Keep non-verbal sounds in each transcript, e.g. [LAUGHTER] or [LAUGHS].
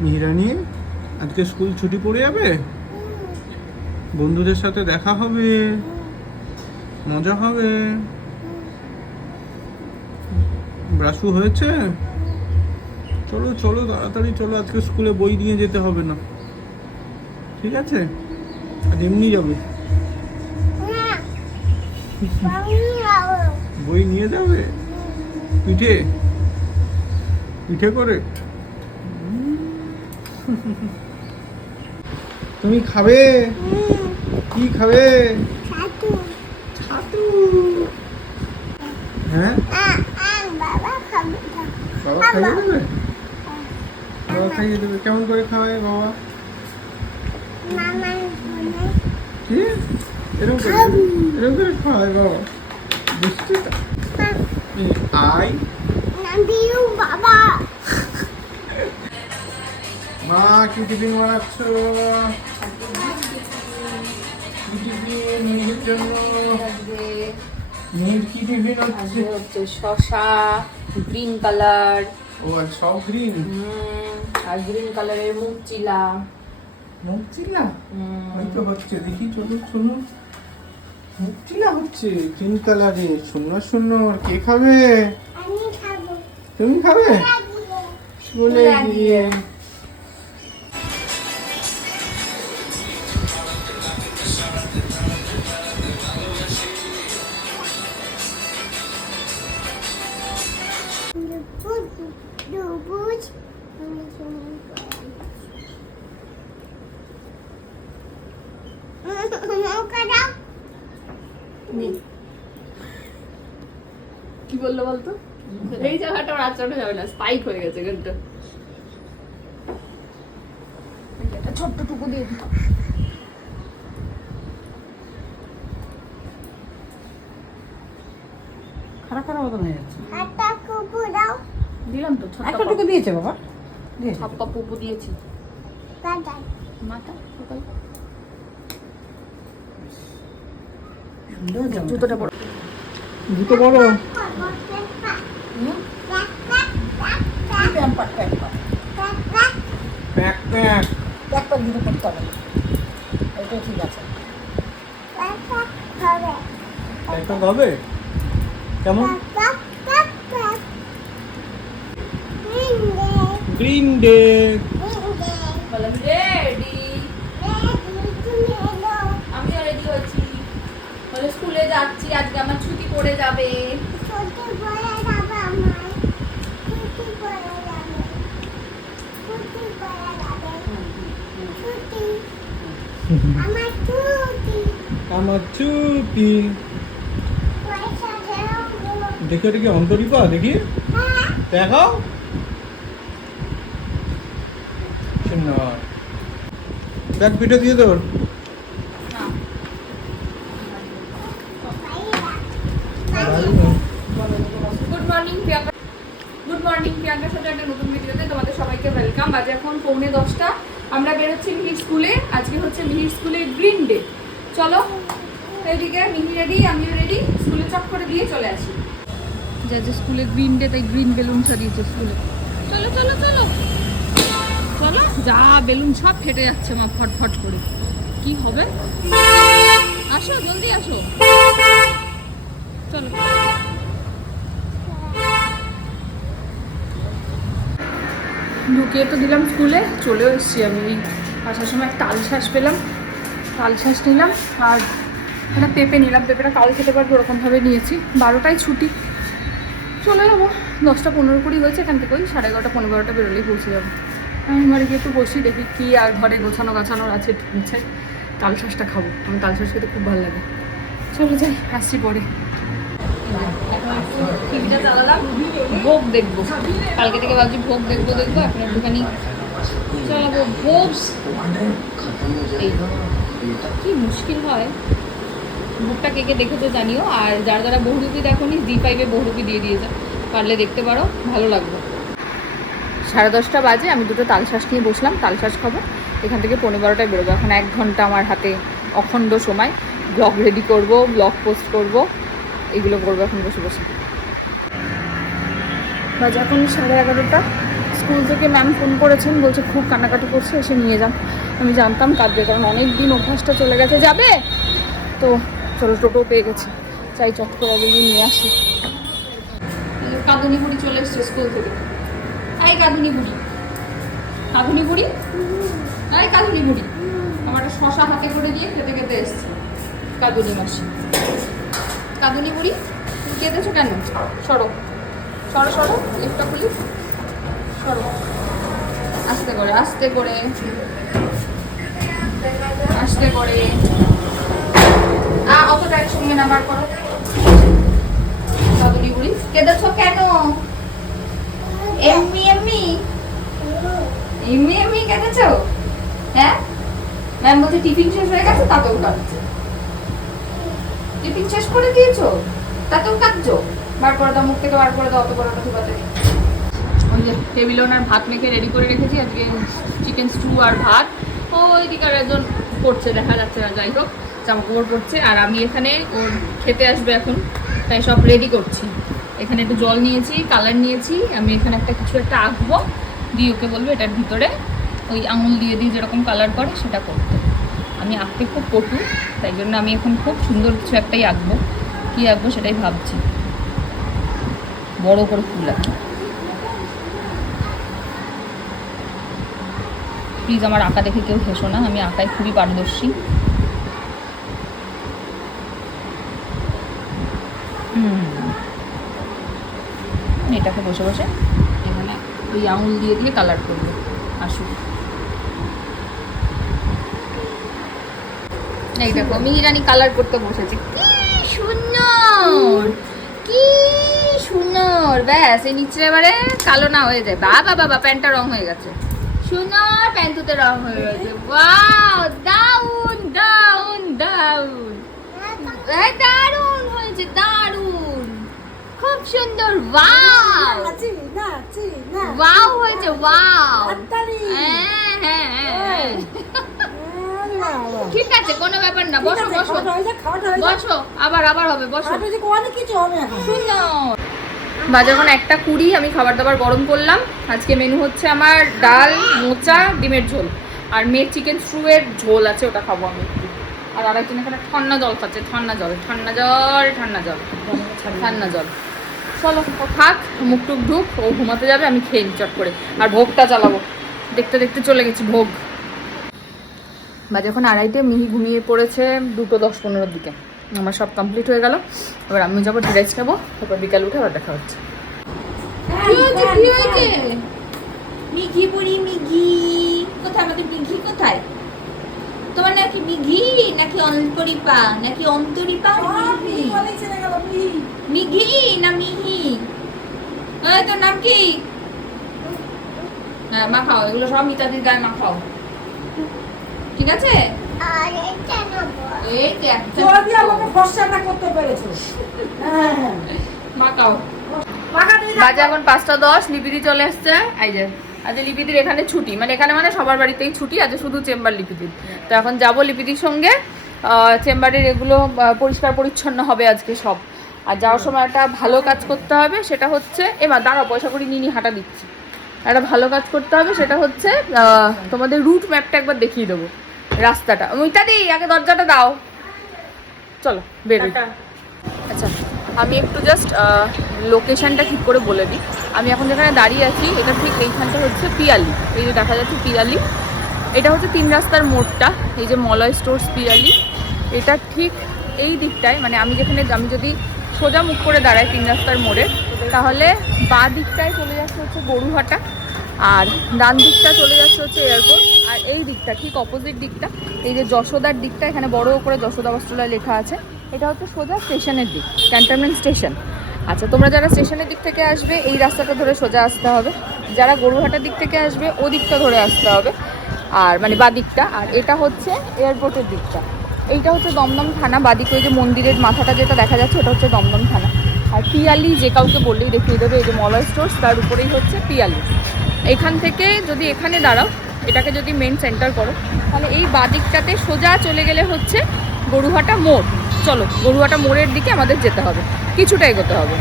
মিহিরানি, আজকে স্কুল ছুটি পড়ে যাবে? বন্ধুদের সাথে দেখা হবে, মজা হবে। ব্রাশু হয়েছে? চলো চলো, তাড়াতাড়ি চলো, আজকে স্কুলে বই নিয়ে যেতে হবে না। ঠিক আছে? আজ এমনি যাবে। বই নিয়ে যাবে? পিঠে? পিঠে করে? [LAUGHS] তুমি খাবে? কি খাবে? ছাতু। হ্যাঁ? বাবা খাইয়ে দেবে? বাবা খাইয়ে দেবে। কেমন করে খাওয়ায় বাবা? কি? এরকম করে? এরকম করে খাওয়ায় বাবা? বুঝছি তো আই। বাবা। মা কি টিফিন বানাচ্ছ? টিফিন মেয়ের জন্য মেয়ের কি টিফিন হচ্ছে। আজকে হচ্ছে শশা গ্রিন কালার ও আজ সব গ্রিন আর গ্রিন কালারের মুগ চিলা হুম, ওই তো হচ্ছে দেখি চলো চলো হচ্ছে গ্রিন কালারে শূন্য শূন্য কে খাবে? তুমি খাবে? বলে গিয়ে। কি বলল বলতো? এই জায়গাটা ওর আচরণে যাবে না স্পাইক হয়ে গেছে কিন্তু। একটা ছোট্ট টুকু দিয়ে দিত খারাপ খারাপ মতন হয়ে যাচ্ছে। দাও দিলাম তো একটা টুকু দিয়েছে বাবা দিয়েছে। ছাপ্পা পুপু দিয়েছি। মাথা। জুতোটা বড়। Pack pack. দুটো হবে। না। ঠিক আছে। হবে? কেমন? গ্রিন ডে বললাম রেডি আমিও রেডি হচ্ছি। বলে স্কুলে যাচ্ছি আজকে আমার ছুটি পড়ে যাবে। আমার ছুটি। আমার চুপি দেখে দেখি অন্তরিপা দেখি? হ্যাঁ। দেখাও সুন্দর দেখ পিঠে দিয়ে তোর good morning Priyanka good morning প্রিয়াঙ্কার সাথে একটা নতুন ভিডিওতে তোমাদের সবাইকে ওয়েলকাম বাজে এখন পৌনে দশটা। আমরা বেরোচ্ছি মিহির স্কুলে। আজকে হচ্ছে মিহির স্কুলে গ্রিন ডে চলো এইদিকে মিহি রেডি আমিও রেডি স্কুলে চক করে দিয়ে চলে আসি। যা যে স্কুলে গ্রিন ডে তাই গ্রিন বেলুন সারিয়েছে স্কুলে। চলো চলো চলো। চলো, যা বেলুন সব ফেটে যাচ্ছে মা, ফটফট করে। কি হবে? আসো, জলদি আসো। চলো। ঢুকিয়ে তো দিলাম স্কুলে, চলেও এসেছি আমি। আসার সময় একটা আলশ্বাস পেলাম। আলশ্বাস নিলাম আর একটা পেঁপে নিলাম। পেঁপেটা কাল খেতে পারব, ওরকমভাবে নিয়েছি। বারোটায় ছুটি। চলে যাব। দশটা পনেরো কুড়ি হয়েছে, এখান থেকে ওই সাড়ে এগারোটা, পনেরো বারোটা বেরোলেই পৌঁছে যাব। আমি ঘরে গিয়ে একটু বসি, দেখি কী আর ঘরে গোছানো গাছানোর আছে, হচ্ছে তালশ্বাসটা খাব। আমার তালশ্বাস খেতে খুব ভালো লাগে। চলো যাই, আসছি পরে। টিভিটা চালালাম ভোগ দেখব। কালকে থেকে ভাবছি ভোগ দেখব দেখব, এখন একটুখানি চালাবো। ভোগ? এই, কি মুশকিল হয়। ভোগটা কে কে দেখেছ জানিও, আর যারা যারা বহুরূপী দেখোনি জি ফাইভে বহুরূপী দিয়ে দিয়েছে। পারলে দেখতে পারো, ভালো লাগবে। সাড়ে দশটা বাজে, আমি দুটো তালশ্বাস নিয়ে বসলাম তালশ্বাস খাব। এখান থেকে পনেরো বারোটায় বেরোবো। এখন এক ঘণ্টা আমার হাতে অখণ্ড সময়। ব্লগ রেডি করব, ব্লগ পোস্ট করব, এগুলো করব এখন বসে বসে। বাজে এখন সাড়ে এগারোটা। স্কুল থেকে ম্যাম ফোন করেছেন, বলছে খুব কান্নাকাটি করছে, এসে নিয়ে যান আমি জানতাম কাঁদবে, কারণ অনেক দিন অভ্যাসটা চলে গেছে। যাবে? তো চলো, টোটো পেয়ে গেছি। চাই চট করে আগে নিয়ে আসি। কাঁদুনি বুড়ি চলে এসছে স্কুল থেকে। এই কাঁদুনি বুড়ি। কাঁদুনি বুড়ি? এই কাঁদুনি বুড়ি। আমার একটা শশা হাতে করে দিয়ে খেতে খেতে এসছে। কাঁদুনি মাসি। কাঁদুনি বুড়ি কেঁদেছো কেন? সরো। সরো সরো। লিফটটা খুলি। সরো। আস্তে করে আস্তে করে। আস্তে করে। আ অত টাইম সঙ্গে নাম্বার করো। কাঁদুনি বুড়ি, কেঁদেছো কেন? এমনি এমনি এমনি এমনি কেঁদেছো? হ্যাঁ? ম্যাম বলছে, টিফিন শেষ হয়ে গেছে, তাতেও কাঁদছে। টিফিন শেষ করে দিয়েছ? তাতেও কাঁদছো? বার করে দাও মুখ থেকে বার করে দাও, অত বড়টা থুবাতে ওই যে টেবিলে ওনার ভাত মেখে রেডি করে রেখেছি, আজকে চিকেন স্টু আর ভাত। ওই দিকে একজন করছে দেখা যাচ্ছে না, যাই হোক। জামা কাপড় পড়ছে, আর আমি এখানে, ওর খেতে আসবে এখন, তাই সব রেডি করছি। এখানে একটু জল নিয়েছি কালার নিয়েছি, আমি এখানে একটা কিছু একটা আঁকবো, দিয়ে ওকে বলব এটার ভিতরে ওই আঙুল দিয়ে দিয়ে যেরকম কালার করে সেটা করতে। আমি আঁকতে খুব পটু তাই জন্য আমি এখন খুব সুন্দর কিছু একটাই আঁকবো। কী আঁকবো সেটাই ভাবছি। বড় করে ফুল আঁকি। প্লিজ আমার আঁকা দেখে কেউ হেসো না, আমি আঁকায় খুবই পারদর্শী হুম এটাকে বসে বসে এখানে ওই আঙুল দিয়ে দিয়ে কালার করব। আসুক এই দেখো, মিহিরানি কালার করতে বসেছে। কি সুন্দর! কি সুন্দর! ব্যাস, এই নিচে এবারে কালো না হয়ে যায়। বাবা বাবা, প্যান্টটা রং হয়ে গেছে। সুন্দর প্যান্টুতে রং হয়ে গেছে। ওয়াও দারুণ দারুণ এই দারুণ হয়েছে দারুণ খুব সুন্দর ওয়াও ওয়াও হয়েছে ওয়াও হ্যাঁ হ্যাঁ হ্যাঁ। ঠিক আছে কোনো ব্যাপার না বসো বসো। বসো আবার আবার হবে বসো। কিছু হবে এখন। বাজে এখন একটা কুড়ি আমি খাবার দাবার গরম করলাম আজকে মেনু হচ্ছে আমার ডাল মোচা ডিমের ঝোল। আর মেয়ের চিকেন স্ট্রুয়ের ঝোল আছে ওটা খাব আমি একটু। আর আরেকজন এখানে ঠান্ডা জল খাচ্ছে ঠান্ডা জল ঠান্ডা জল ঠান্ডা জল। ঠান্ডা জল। চলো, থাক, মুখ টুক ঢুক ও ঘুমাতে যাবে, আমি খেয়ে নিই চট করে। আর ভোগটা চালাবো। দেখতে দেখতে চলে গেছি, ভোগ। বা যখন আড়াইটে, মিহি ঘুমিয়ে পড়েছে দুটো দশ পনেরোর দিকে। আমার সব কমপ্লিট হয়ে গেল। এবার আমি যাব ড্রেস নেব তারপর বিকাল উঠে আবার দেখা হচ্ছে। বুড়ি কোথায়? আমাদের মিঘি কোথায়? তোমার নাকি মিঘি নাকি অন্তরিপা নাকি অন্তরিপা মিহি। মিঘি? না মিহি তোর নাম কি? হ্যাঁ মাখাও এগুলো সব মিতাদির গায়ে মাখাও। ঠিক আছে। হ্যাঁ, হ্যাঁ। বাজে এখন পাঁচটা দশ লিপিদি চলে এসছে। যে। আজ লিপিদির এখানে ছুটি। মানে এখানে মানে সবার বাড়িতেই ছুটি আজ শুধু চেম্বার লিপিদির তো এখন যাব লিপিদির সঙ্গে। চেম্বারের এগুলো পরিষ্কার পরিচ্ছন্ন হবে আজকে সব। আর যাওয়ার সময় একটা ভালো কাজ করতে হবে সেটা হচ্ছে এবার দাঁড়াও পয়সা করে নিয়ে হাঁটা দিচ্ছি। একটা ভালো কাজ করতে হবে সেটা হচ্ছে তোমাদের রুট ম্যাপটা একবার দেখিয়ে দেবো রাস্তাটা। ইত্যাদি আগে দরজাটা দাও। চলো বেরোই। আচ্ছা। আমি একটু জাস্ট লোকেশনটা ঠিক করে বলে দিই। আমি এখন যেখানে দাঁড়িয়ে আছি, এটা ঠিক এইখানটা হচ্ছে পিয়ালি। এই যে দেখা যাচ্ছে পিয়ালি। এটা হচ্ছে তিন রাস্তার মোড়টা, এই যে মলয় স্টোর্স পিয়ালি। এটা ঠিক এই দিকটায় মানে আমি যেখানে, আমি যদি সোজা মুখ করে দাঁড়াই তিন রাস্তার মোড়ে, তাহলে বাঁ দিকটায় চলে যাচ্ছে হচ্ছে গরুহাটা, আর ডান দিকটা চলে যাচ্ছে হচ্ছে এয়ারপোর্ট আর এই দিকটা, ঠিক অপোজিট দিকটা, এই যে যশোদার দিকটা, এখানে বড় করে যশোদা বস্ত্রালয় লেখা আছে। এটা হচ্ছে সোজা স্টেশনের দিক, ক্যান্টনমেন্ট স্টেশন। আচ্ছা তোমরা যারা স্টেশনের দিক থেকে আসবে, এই রাস্তাটা ধরে সোজা আসতে হবে। যারা গরুহাটার দিক থেকে আসবে, ও দিকটা ধরে আসতে হবে। আর মানে বা দিকটা। আর এটা হচ্ছে এয়ারপোর্টের দিকটা। এইটা হচ্ছে দমদম থানা বাদিকে ওই যে মন্দিরের মাথাটা যেটা দেখা যাচ্ছে, ওটা হচ্ছে দমদম থানা। আর পিয়ালি যে কাউকে বললেই দেখিয়ে দেবে, এই যে মলয় স্টোর্স তার উপরেই হচ্ছে পিয়ালি। এখান থেকে যদি এখানে দাঁড়াও, এটাকে যদি মেন সেন্টার করো, তাহলে এই বাদিকটাতে সোজা চলে গেলে হচ্ছে গরুহাটা মোড়। চলো গরুহাটা মোড়ের দিকে আমাদের যেতে হবে। কিছুটা এগোতে হবে।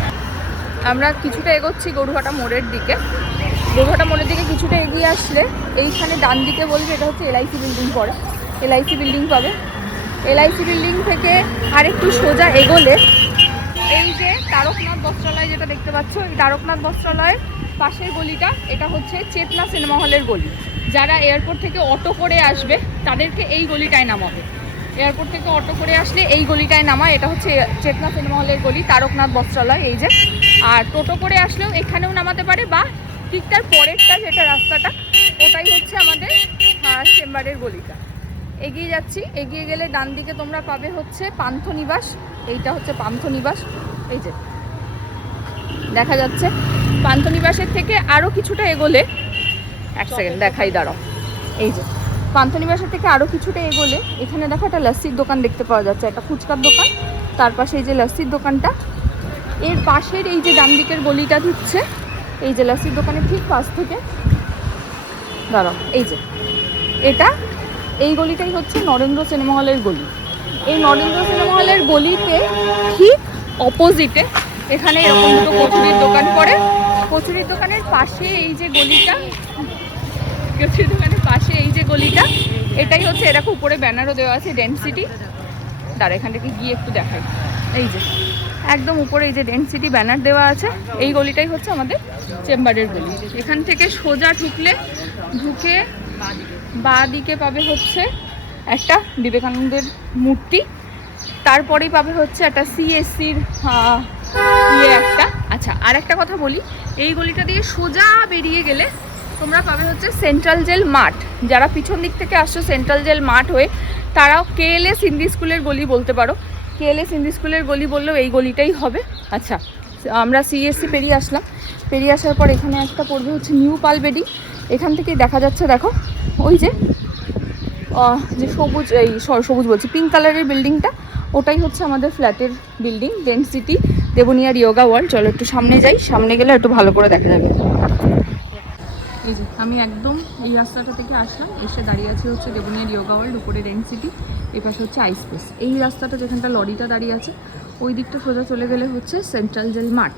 আমরা কিছুটা এগোচ্ছি গরুহাটা মোড়ের দিকে। গরুহাটা মোড়ের দিকে কিছুটা এগিয়ে আসলে এইখানে ডান দিকে বলবে, এটা হচ্ছে এলআইসি বিল্ডিং পড়ে এলআইসি বিল্ডিং পাবে। এলআইসি বিল্ডিং থেকে আরেকটু সোজা এগোলে এই যে তারকনাথ বস্ত্রালয় যেটা দেখতে পাচ্ছ, এই তারকনাথ বস্ত্রালয়ের পাশের গলিটা, এটা হচ্ছে চেতনা সিনেমা হলের গলি। যারা এয়ারপোর্ট থেকে অটো করে আসবে, তাদেরকে এই গলিটায় নামাবে। এয়ারপোর্ট থেকে অটো করে আসলে এই গলিটায় নামা এটা হচ্ছে চেতনা সিনেমা হলের গলি, তারকনাথ বস্ত্রালয়, এই যে। আর টোটো করে আসলেও এখানেও নামাতে পারে বা ঠিক তার পরেরটা যেটা রাস্তাটা, ওটাই হচ্ছে আমাদের চেম্বারের গলিটা। এগিয়ে যাচ্ছি। এগিয়ে গেলে ডান দিকে তোমরা পাবে হচ্ছে পান্থনিবাস। এইটা হচ্ছে পান্থনিবাস। এই যে। দেখা যাচ্ছে। পান্থনিবাসের থেকে আরও কিছুটা এগোলে, এক সেকেন্ড দেখাই, দাঁড়াও। এই যে। পান্থনিবাসের থেকে আরও কিছুটা এগোলে, এখানে দেখো একটা লস্যির দোকান দেখতে পাওয়া যাচ্ছে, একটা ফুচকার দোকান। তার পাশে এই যে লস্যির দোকানটা। এর পাশের এই যে ডান দিকের গলিটা দিচ্ছে, এই যে লস্যির দোকানের ঠিক পাশ থেকে। দাঁড়াও, এই যে। এটা, এই গলিটাই হচ্ছে নরেন্দ্র সিনেমা হলের গলি। এই নরেন্দ্র সিনেমা হলের গলিতে ঠিক অপোজিটে এখানে এরকম দুটো কচুরির দোকান পড়ে। কচুরির দোকানের পাশে এই যে গলিটা, কচুরির দোকানের গলিটা। এটাই হচ্ছে এরকম উপরে ব্যানারও দেওয়া আছে ডেন্সিটি দাঁড়া, এখান থেকে গিয়ে একটু দেখাই। এই যে, একদম উপরে এই যে ডেন্সিটি ব্যানার দেওয়া আছে, এই গলিটাই হচ্ছে আমাদের চেম্বারের গলি। এখান থেকে সোজা ঢুকলে, ঢুকে বা দিকে পাবে হচ্ছে একটা বিবেকানন্দের মূর্তি। তারপরেই পাবে হচ্ছে একটা সিএসসির ইয়ে একটা। আচ্ছা আর একটা কথা বলি, এই গলিটা দিয়ে সোজা বেরিয়ে গেলে তোমরা পাবে হচ্ছে সেন্ট্রাল জেল মাঠ যারা পিছন দিক থেকে আসছো সেন্ট্রাল জেল মাঠ হয়ে, তারাও কেএলএস হিন্দি স্কুলের গলি বলতে পারো। কেএলএস হিন্দি স্কুলের গলি বললেও এই গলিটাই হবে। আচ্ছা আমরা সিএসসি পেরিয়ে আসলাম। পেরিয়ে আসার পর এখানে একটা পড়বে হচ্ছে নিউ পালবেডি এখান থেকে দেখা যাচ্ছে, দেখো, ওই যে যে সবুজ, এই সবুজ বলছি পিঙ্ক কালারের বিল্ডিংটা ওটাই হচ্ছে আমাদের ফ্ল্যাটের বিল্ডিং ডেন্সিটি দেবনিয়ার ইয়োগা ওয়ার্ল্ড চলো একটু সামনে যাই, সামনে গেলে একটু ভালো করে দেখা যাবে। এই যে, আমি একদম এই রাস্তাটা থেকে আসলাম, এসে দাঁড়িয়ে আছি হচ্ছে দেবনিয়ার ইয়োগা ওয়ার্ল্ড, উপরে ডেন্সিটি এই পাশে হচ্ছে আইস্পেস এই রাস্তাটা যেখানটা লরিটা দাঁড়িয়ে আছে, ওই দিকটা সোজা চলে গেলে হচ্ছে সেন্ট্রাল জেল মাঠ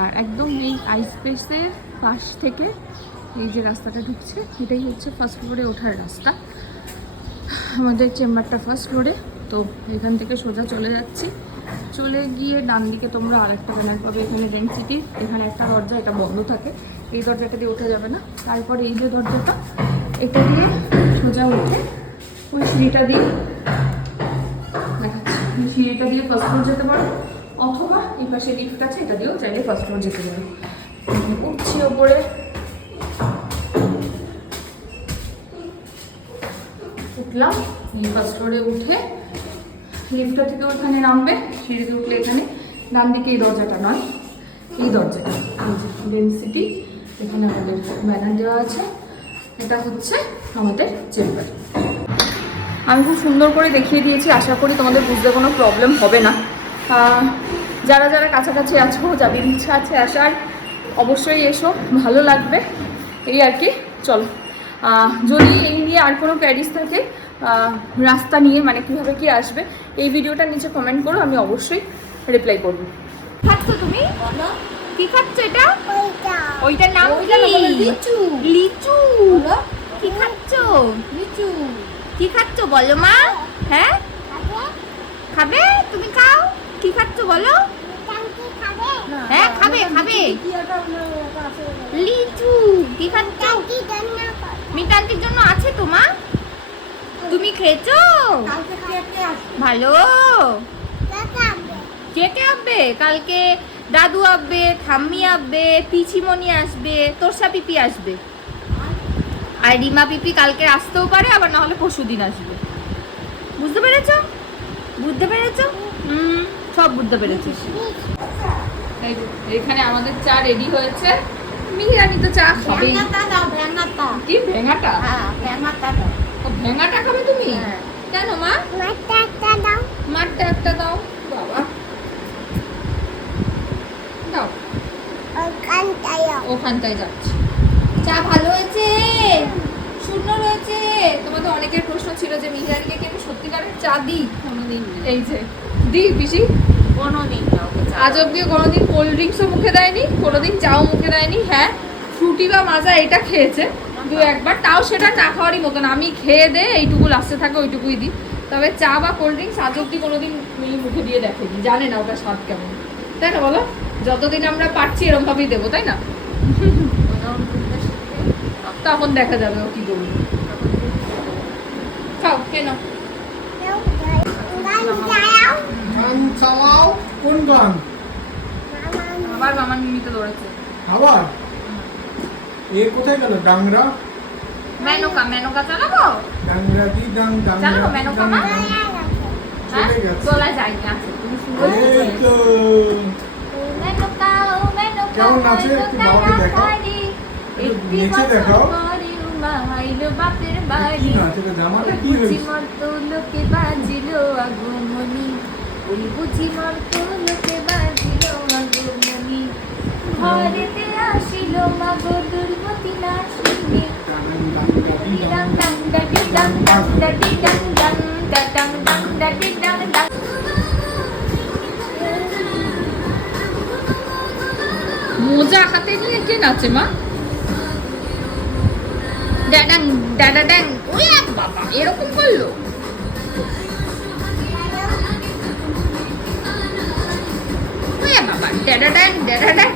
আর একদম এই আইস্পেসের পাশ থেকে এই যে রাস্তাটা ঢুকছে, এটাই হচ্ছে ফার্স্ট ফ্লোরে ওঠার রাস্তা। আমাদের চেম্বারটা ফার্স্ট ফ্লোরে তো এখান থেকে সোজা চলে যাচ্ছি। চলে গিয়ে ডান দিকে তোমরা আরেকটা ব্যানার পাবে এখানে ডেন্সিটি এখানে একটা দরজা, এটা বন্ধ থাকে। এই দরজাটা দিয়ে ওঠা যাবে না। তারপর এই যে দরজাটা, এটা দিয়ে সোজা উঠে ওই সিঁড়িটা দিয়ে দেখাচ্ছি। সিঁড়িটা দিয়ে ফার্স্ট ফ্লোর যেতে পারো, অথবা এই পাশে লিফ্ট আছে, এটা দিয়েও চাইলে ফার্স্ট ফ্লোর যেতে পারো। উঠছি ওপরে। উঠলাম ফার্স্ট ফ্লোরে উঠে লিফটটা থেকে ওখানে নামবে। সিঁড়িতে উঠলে এখানে ডান দিকে এই দরজাটা নয়, এই দরজাটা। এখানে আমাদের ব্যানার দেওয়া আছে। এটা হচ্ছে আমাদের চেম্বার আমি খুব সুন্দর করে দেখিয়ে দিয়েছি, আশা করি তোমাদের বুঝতে কোনো প্রবলেম হবে না। যারা যারা কাছাকাছি আছো, যাদের ইচ্ছা আছে আসার, অবশ্যই এসো, ভালো লাগবে। এই আর কি, চলো। যদি এই নিয়ে আর কোনো প্যারিস থাকে রাস্তা নিয়ে মানে কীভাবে কি আসবে এই ভিডিওটা নিচে কমেন্ট করো আমি অবশ্যই রিপ্লাই করব। খাচ্ছ তুমি? কি খাচ্ছ এটা? ওইটার নাম লিচু। লিচু। কি খাচ্ছ? লিচু। কি খাচ্ছ বলো মা? হ্যাঁ? খাবে? তুমি খাও। কি খাচ্ছ বলো? হ্যাঁ, খাবে, খাবে। আছে। লিচু। কি খাচ্ছ? টাঙ্কি জন্য আছে তো মা তুমি খেয়েছো? কালকে কেটে আসবে। ভালো। কে কে আসবে? কালকে দাদু আসবে ঠাম্মি আসবে পিচিমণি আসবে তোরসা পিপি আসবে। আর রিমা পিপি কালকে আসতেও পারে আবার না হলে পরশু দিন আসবে। বুঝতে পেরেছ? বুঝতে পেরেছ? হুম সব বুঝতে পেরেছিস এখানে আমাদের চা রেডি হয়েছে। মিহিরানি তো চা ভেঙাটা দাও ভেঙাটা কি ভেঙাটা হ্যাঁ ভেঙাটা দাও। ও ভেঙাটা খাবে তুমি? হ্যাঁ। কেন মা? মাথা একটা দাও। মারটা একটা দাও। বাবা। দাও। ওখানটায় ওখানটায় যাচ্ছি। চা ভালো হয়েছে? সুন্দর হয়েছে তোমাদের অনেকের প্রশ্ন ছিল যে মিহিরানিকে কি আমি সত্যিকারের চা দিই? কোনোদিন এই যে দি পিসি। কোনোদিন আজ অব্দি কোনোদিন কোল্ড ড্রিঙ্কসও মুখে দেয়নি কোনোদিন চাও মুখে দেয়নি। হ্যাঁ ফ্রুটি বা মাজা এটা খেয়েছে দু একবার তাও সেটা না খাওয়ারই মতন। আমি খেয়ে দে এইটুকু লাস্টে থাকে ওইটুকুই দিই। তবে চা বা কোল্ড ড্রিঙ্কস আজ অব্দি কোনোদিন মিলি মুখে দিয়ে দেখেনি জানে না ওটা স্বাদ কেমন। তাই না বলো? যতদিন আমরা পারছি এরকমভাবেই দেবো তাই না? [LAUGHS] তখন দেখা যাবে ও কি করবে। খাও কেন গান চালাও কোন গান? আবার মামার মিমিতে দৌড়েছে আবার? এ কোথায় গেল? ডাংরা? মেনকা মেনকা চালাবো? ডাংরা দি ডাং ডাংরা চালাবো, মেনকা মা? হ্যাঁ? চলে গেছে। আছে। তুমি মেনকা কেমন নাচে? একটু বাবাকে দেখাও। নেচে দেখাও। বাপের কি বাড়ি নাচ এটা জামাটা কি হয়েছে বুঝি ডাং মোজা হাতে নিয়ে কে নাচে মা? ড্যাডাং ড্যাডা ড্যাং। ওই এক বাবা, এরকম বলল? বাবা। ড্যাডা ড্যাডা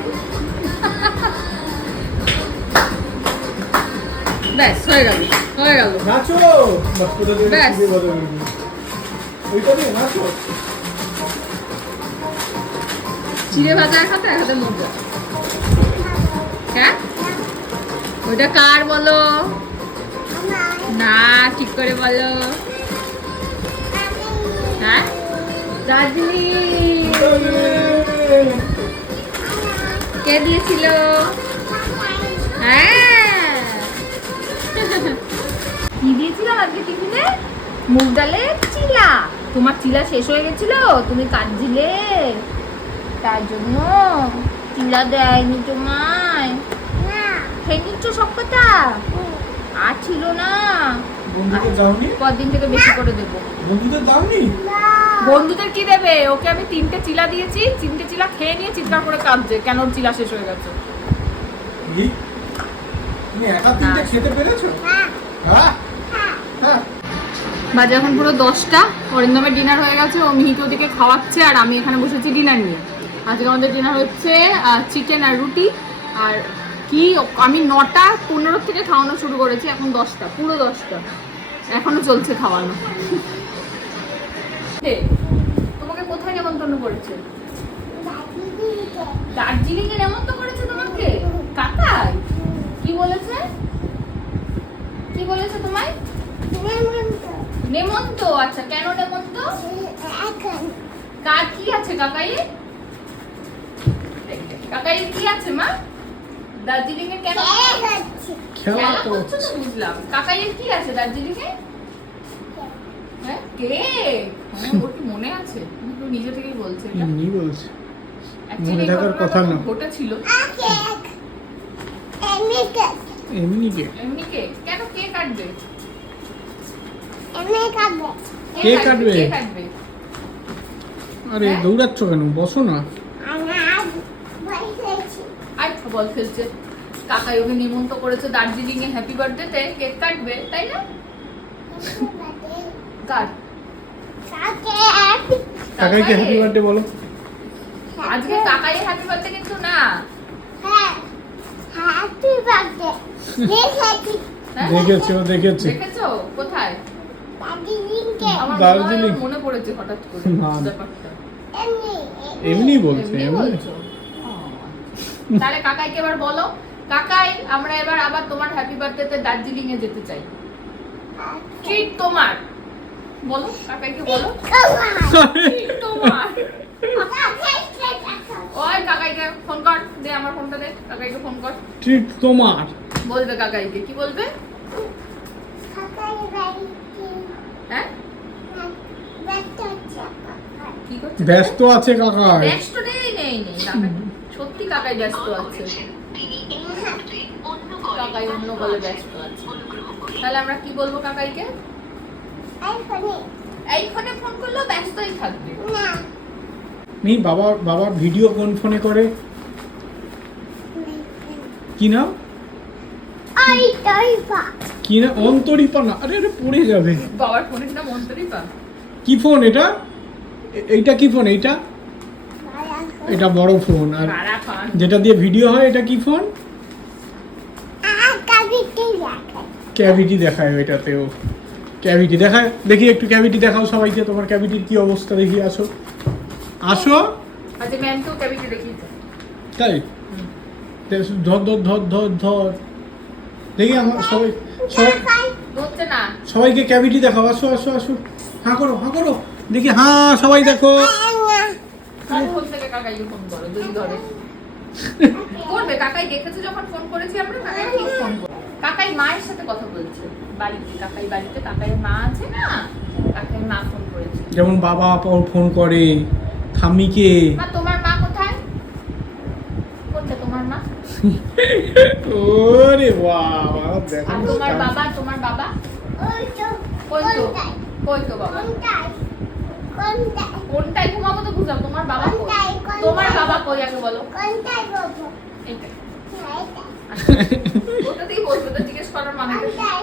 ব্যাস হয়ে গেল হয়ে গেল। নাচো। ব্যাস। ওইটা দিয়ে নাচো। চিড়ে ভাজা এক হাতে এক হাতে মোজা হ্যাঁ? ওইটা কার বলো? না ঠিক করে বলো। হ্যাঁ? দার্জিলিং। কে দিয়েছিল? হ্যাঁ। কি দিয়েছিলাম আজকে টিফিনে? মুগ ডালের চিলা। তোমার চিলা শেষ হয়ে গেছিল? তুমি কাঁদছিলে। তার জন্য চিলা দেয়নি তোমায়। খেয়ে নিচ্ছ সব কথা? আর ছিল না। কদিন থেকে বেশি করে দেবো। বন্ধুদের দাওনি? বন্ধুদের কি দেবে? ওকে আমি তিনটে চিলা দিয়েছি তিনটে চিলা খেয়ে নিয়ে চিৎকার করে কাঁদছে কেন ওর চিলা শেষ হয়ে গেছে? কি? তুমি একা তিনটে না। খেতে পেরেছ? হ্যাঁ? হ্যাঁ। বাজে এখন পুরো দশটা অরিন্দমের ডিনার হয়ে গেছে ও মিহিকে ওদিকে খাওয়াচ্ছে আর আমি এখানে বসেছি ডিনার নিয়ে। আজকে আমাদের ডিনার হচ্ছে চিকেন আর রুটি আর কি আমি নটা পনেরো থেকে খাওয়ানো শুরু করেছি এখন দশটা পুরো দশটা। এখনও চলছে খাওয়ানো। তোমাকে কোথায় নেমন্তন্ন করেছে? দার্জিলিং এ নেমন্তন্ন করেছে তোমাকে? কাকাই কি বলেছে? কি বলেছে তোমায়? নেমন্ত আচ্ছা কেন নেমন্ত? কার কি আছে কাকাই কাকাই কি আছে মা? দার্জিলিং এ কেন খেলা করছ তো বুঝলাম। কাকাই কি আছে দার্জিলিং এ হ্যাঁ? কেক হ্যাঁ, ওর কি মনে আছে? নিজে থেকেই বলছে এটা। এমনি বলছে। মনে থাকার কথা না। ঘটেছিল। এমনি কে এমনি কেক। কেন কে কাটবে? কে কাটবে? কে কাটবে? আরে হ্যাঁ? দৌড়াচ্ছ কেন? বসো না। আর বল খেলছে। কাকাই ওকে নিমন্ত্রণ করেছে দার্জিলিং এ হ্যাপি বার্থডে তে কেক কাটবে তাই না? [LAUGHS] কাট কাকাইকে হ্যাপি বার্থডে বলো। আজকে কাকাই হ্যাপি বার্থডে কিন্তু না। হ্যাঁ হ্যাপি বার্থডে দেখেছি? দেখেছে ও দেখেছে। দেখেছ? কোথায়? দার্জিলিং। মনে পড়েছে হঠাৎ করে। ব্যাপারটা। এমনি এমনি। বলছে এমনি? ও, তাহলে কাকাইকে এবার বলো। কাকাই আমরা এবার আবার তোমার হ্যাপি বার্থডেতে দার্জিলিং এ যেতে চাই। ট্রিট তোমার। বলো কাকাইকে বলো। তোমার। ওই কাকাইকে ফোন কর দে আমার ফোনটা দে কাকাইকে ফোন কর। ট্রিট তোমার। বলবে কাকাইকে কি বলবে? হ্যাঁ? ব্যস্ত আছে কাকাই। ব্যস্ত নেই নেই নেই। সত্যি কাকাই ব্যস্ত আছে। কাকাই অন্য বলে ব্যস্ত আছে। তাহলে আমরা কি বলব কাকাইকে? ফোন করলেও ব্যস্তই থাকবে। নেই বাবা বাবার ভিডিও কোন ফোনে করে? কি নাম? কি না? অন্তরিপা না। আরে আরে পড়ে যাবে। বাবার ফোনের নাম অন্তরই পা কি ফোন এটা? এইটা কি ফোন এইটা? এটা বড় ফোন আর যেটা দিয়ে ভিডিও হয় এটা কি ফোন ক্যাভিটি দেখায় ওইটাতেও। ক্যাভিটি দেখায় দেখি একটু ক্যাভিটি দেখাও সবাইকে তোমার ক্যাভিটির কি অবস্থা দেখি আসো। আসো। আচ্ছা ম্যামকেও ক্যাবিতে দেখিয়েছে তাই? দেখ- ধর ধর ধর ধর ধর। দেখি আমার সবাই সবাইকে ক্যাভিটি দেখাও আসো আসো আসো। হাঁ করো হাঁ করো। দেখি হ্যাঁ সবাই দেখো। করবে কাকাই দেখেছে যখন ফোন করেছি আমরা কাকাই ফোন কাকাই মায়ের সাথে কথা বলছে। বাড়িতে কাকাই বাড়িতে কাকাই মা আছে না? কাকাই মা ফোন করেছে। যেমন বাবা ওর ফোন করে ঠাম্মিকে মা তোমার মা কোথায়? তোমার মা? ওরে বাবা দেখো তোমার বাবা তোমার বাবা? ওই তো কই তো কই তো বাবা? কোনটাই কোনটাই কোনটাই ঘুমাবো তো বুঝলাম তোমার বাবা কোনটাই তোমার বাবা কই আগে বলো? কোনটাই এইটা এইটা ওটাতেই বলব তো জিজ্ঞেস করার মানে কোনটাই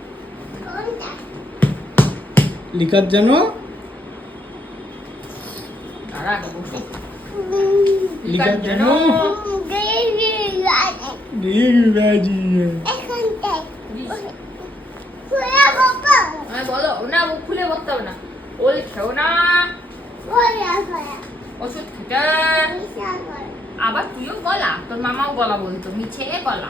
লিকার লিকার ঘুরা বাবা হ্যাঁ বলো না মুখ খুলে বলতে হবে না। ওল খেও না। ওষুধ খেতে। আবার তুইও গলা তোর মামাও গলা বলতো মিছে গলা।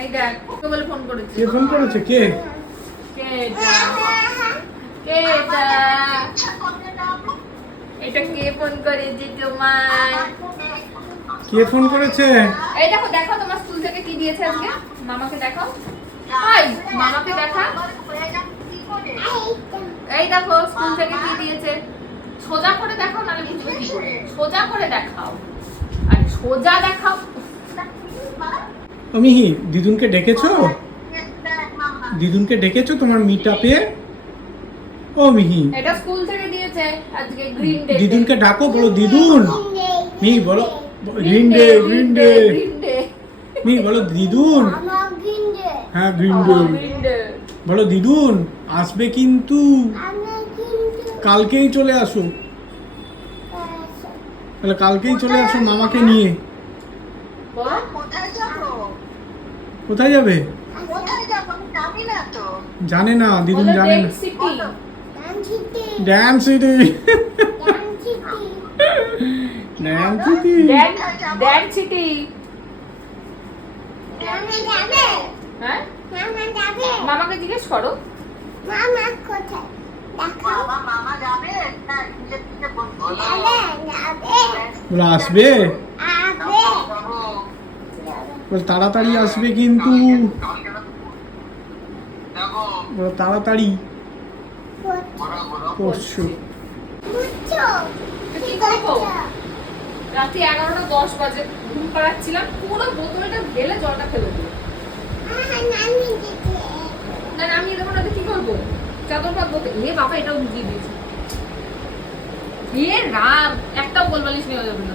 এই দেখে এই দেখে এই দেখ কে ফোন করেছে। কে ফোন করেছে? কে? কে এটা? কে এটা? এটা কে ফোন করেছে তোমার কে ফোন করেছে? এই দেখো দেখো তোমার স্কুল থেকে কি দিয়েছে আজকে? মামাকে দেখাও। হাই মামাকে দেখা। এই দেখো স্কুল থেকে কি দিয়েছে? সোজা করে দেখাও নাহলে বুঝবে কি করে। সোজা করে দেখাও। আরে সোজা দেখাও। আমি দিদুনকে ডেকেছো? দিদুনকে ডেকেছো তোমার মিট আপে ও মিহি। এটা স্কুল থেকে দিয়েছে আজকে গ্রিন ডে দিদুনকে ডাকো বলো দিদুন! মিহি বলো গ্রিন ডে গ্রিন ডে মিহি বলো দিদুন! হ্যাঁ গ্রিন ডে গ্রিন ডে বলো দিদুন আসবে কিন্তু। কালকেই চলে আসো। তাহলে কালকেই চলে আসো মামাকে নিয়ে। কোথায় যাব? কোথায় যাবে? কোথায় যাব? আমি জানি না তো। জানে না দিদুন জানে না। সিটি ড্যান্স সিটি ডান্সিতে ড্যান্স সিটি সিটি হ্যাঁ? মামাকে জিজ্ঞেস করো। মামা কোথায়? দেখাও। বাবা মামা যাবে? না নিজে থেকে বলব। যাবে যাবে। আসবে? বলে। তাড়াতাড়ি আসবে কিন্তু। তাড়াতাড়ি। পরশু করব রাতে এগারোটা দশ বাজে ঘুম পাড়াচ্ছিলাম পুরো বোতলটা ঢেলে জলটা ফেলে দিল। না আমি এরকম রাতে কি করব? চাদর পাত বলতে এ বাবা এটাও বুঝিয়ে দিয়েছে। এ রাম একটাও গোলবালিশ নেওয়া যাবে না।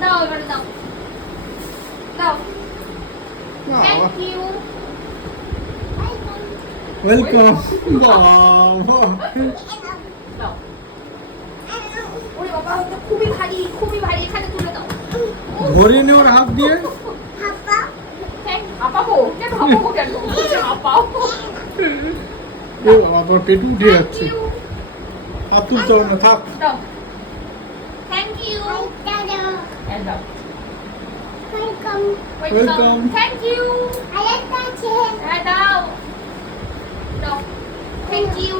দাও এবারে দাও। দাও। থ্যাংক ইউ ওয়েলকাম বাবা। ওরে বাবা এটা খুবই ভারী খুবই ভারী। এখানে তুলে দাও। ভরে নে ওর হাত দিয়ে [LAUGHS] পেটু উঠে যাচ্ছে। থ্যাংক ইউ হাত তুলতে হবে না থাক দাও থ্যাংক ইউ দাদা হ্যাঁ দাও ওয়েলকাম Welcome. থ্যাংক ইউ আরেকটা আছে হ্যাঁ দাও দাও থ্যাংক ইউ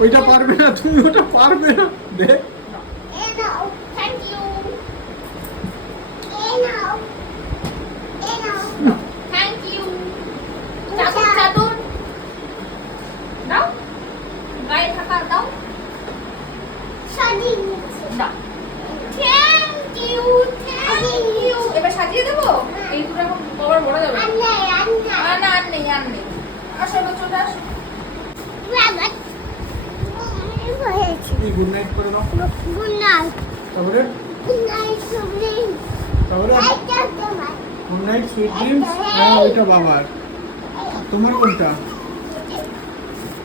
ওইটা পারবে না তুমি ওটা পারবে না দেখ এ নাও থ্যাংক ইউ এ নাও এ নাও থ্যাংক ইউ চাদর চাদর দাও গায়ে থাকা দাও সাজিয়ে নিচ্ছি দাও। থ্যাংক ইউ থ্যাংক ইউ এবার সাজিয়ে দেবো? এই দুটো এখন কভার ভরা যাবে। আন্না আন্না আর না আর নেই আর নেই। আসো এবার চলে আসো। বাবা হয়েছে এই গুড নাইট করে দাও। গুড নাইট তারপরে গুড নাইট সুব্রিন তারপরে গুড নাইট সুইট ড্রিমস হ্যাঁ ওইটা বাবার। তোমার কোনটা?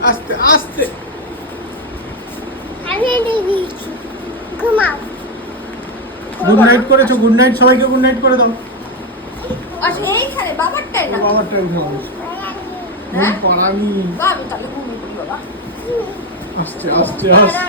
আস্তে আস্তে আমি দিয়ে দিয়েছি ঘুমাও গুড নাইট করেছ গুড নাইট সবাইকে গুড নাইট করে দাও। আচ্ছা এইখানে বাবারটাই না? বাবারটা উঠে হ্যাঁ? পড়ানি। আমি তাহলে ঘুমিয়ে পড়ি বাবা। আস্তে আস্তে আস্তে